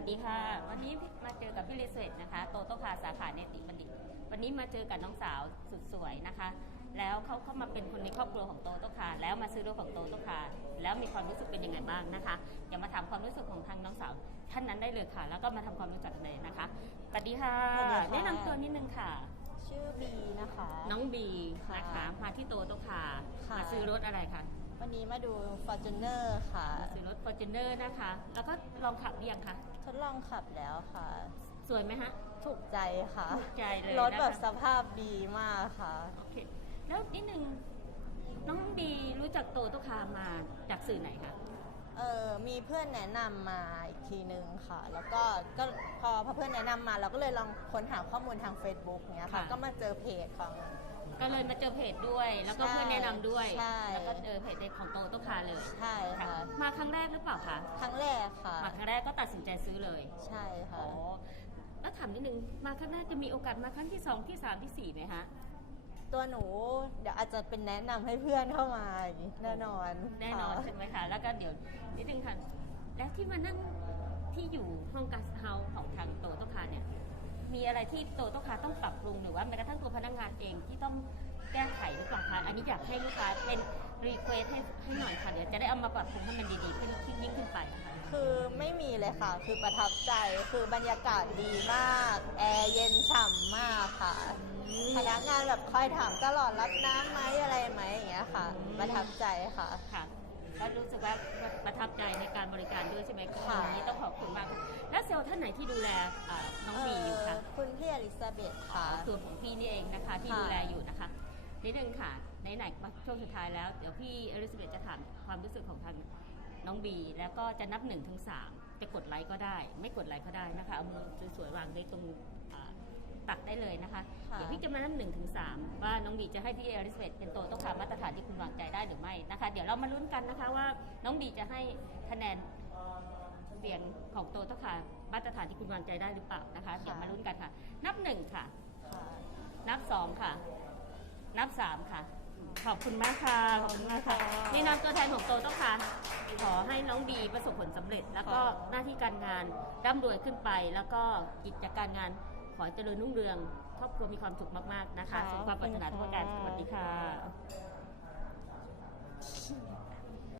วัสดีค่ะ วันนี้มาเจอกับพี่ลิเซตนะคะโตโตคาสาขาเนติบัณฑิต วันนี้มาเจอกับน้องสาวสุดสวยนะคะ แล้วเขาเข้ามาเป็นคนในครอบครัวของโตโตคาแล้วมาซื้อรถของโตโตคาแล้วมีความรู้สึกเป็นยังไงบ้างนะคะเดี๋ยวมาถามความรู้สึกของทางน้องสาวท่านนั้นได้เลยค่ะ แล้วก็มาทำความรู้จักกันเลยนะคะสวัสดีค่ะสวัสดีค่ะแนะนำตัวนิดนึงค่ะ ชื่อบีนะคะ น้องบีนะคะค่ะมาที่โตโตคาค่ะมาซื้อรถอะไรคะ วันนี้มาดู Fortuner ค่ะมาซื้อรถ Fortuner นะคะ แล้วก็ลองขับหรือยังคะ ทดลองขับแล้วค่ะ สวยไหมฮะ ถูกใจค่ะถูกใจเลยรถแบบนะคะสภาพดีมากค่ะ โอเค แล้วนิดนึงน้องบีรู้จักโตโตคามาจากสื่อไหนคะ เออมีเพื่อนแนะนำมาอีกทีนึงค่ะ แล้วก็ก็พอพอเพื่อนแนะนำมา เราก็เลยลองค้นหาข้อมูลทาง Facebook เนี้ยค่ะก็มาเจอเพจของ ก็เลยมาเจอเพจด้วย แล้วก็ใช่เพื่อนแนะนำด้วย ใช่ แล้วก็เจอเพจของโตโตคาเลยใช่ค่ะ มาครั้งแรกหรือเปล่าคะ ครั้งแรกค่ะ มาครั้งแรกก็ตัดสินใจซื้อเลยใช่ค่ะอ๋อแล้วถามนิดนึง มาครั้งแรกจะมีโอกาสมาครั้งที่สองที่สามที่สี่ไหมคะตัวหนูเดี๋ยวอาจจะเป็นแนะนำให้เพื่อนเข้ามาอย่างนี้แน่นอนแน่นอนค่ะ ใช่ไหมคะ แล้วก็เดี๋ยวนิดนึงค่ะ แล้วที่มานั่งที่อยู่ห้องกัสเฮาของทางโตโตคาเนี่ย มีอะไรที่โตโตคาต้องปรับปรุงหรือว่าแม้กระทั่งตัวพนักงานเองที่ต้องแก้ไขหรือเปล่าคะอันนี้อยากให้ลูกค้าเป็นรีเควสให้ให้หน่อยค่ะเดี๋ยวจะได้เอามาปรับปรุงให้มันดีๆขึ้นขึ้นยิ่งขึ้นไปนะคะ คือไม่มีเลยค่ะ คือประทับใจ คือบรรยากาศดีมาก แอร์เย็นฉ่ำมากค่ะ พนักงานแบบคอยถามตลอดรับน้ำไหมอะไรไหมอย่างเงี้ยค่ะ อืม ประทับใจค่ะ ค่ะก็รู้สึกว่าประทับใจในการบริการด้วยใช่ไหมค่ะ วันนี้ต้องขอานไหนที่ดูแลอ่าน้องบีอยู่คะ เคุณพี่อลิซาเบธค่ะ ส่วนของพี่นี่เองนะคะที่ค่ะ ดูแลอยู่นะคะนิดนึงค่ะไหนๆมาช่วงสุดท้ายแล้วเดี๋ยวพี่อลิซาเบธจะถามความรู้สึกของทางน้องบี แล้วก็จะนับ1นถึงสจะกดไลค์ก็ได้ ไม่กดไลค์ก็ได้นะคะเอามือสวยๆวางไว้ตรงอ่าตักได้เลยนะคะค่ะเดี๋ยวพี่จะมานับหนึ่งถึงสว่าน้องบีจะให้พี่อลิซาเบธเป็นตัวต้องการมาตรฐานที่คุณวางใจได้หรือไม่นะคะ เดี๋ยวเรามาลุ้นกันนะคะว่าน้องบีจะให้คะแนน เสียงของโตต้องการมาตรฐานที่คุณวางใจได้หรือเปล่านะคะเดี๋ยวมาลุ้นกันค่ะ นับหนึ่งค่ะค่ะนับสองค่ะ นับสามค่ะ ขอบคุณมากค่ะขอบคุณมากค่ะนี่นามตัวแทนของโตต้องการขอให้น้องบีประสบผลสำเร็จ แล้วก็หน้าที่การงานร่ำรวยขึ้นไป แล้วก็กิจการงานขอให้เจริญรุ่งเรือง ครอบครัวมีความสุขมาก ๆ นะคะค่ะสุขความปรารถนาทุกประการขสอบคุณค่ะวัสดีค่ะ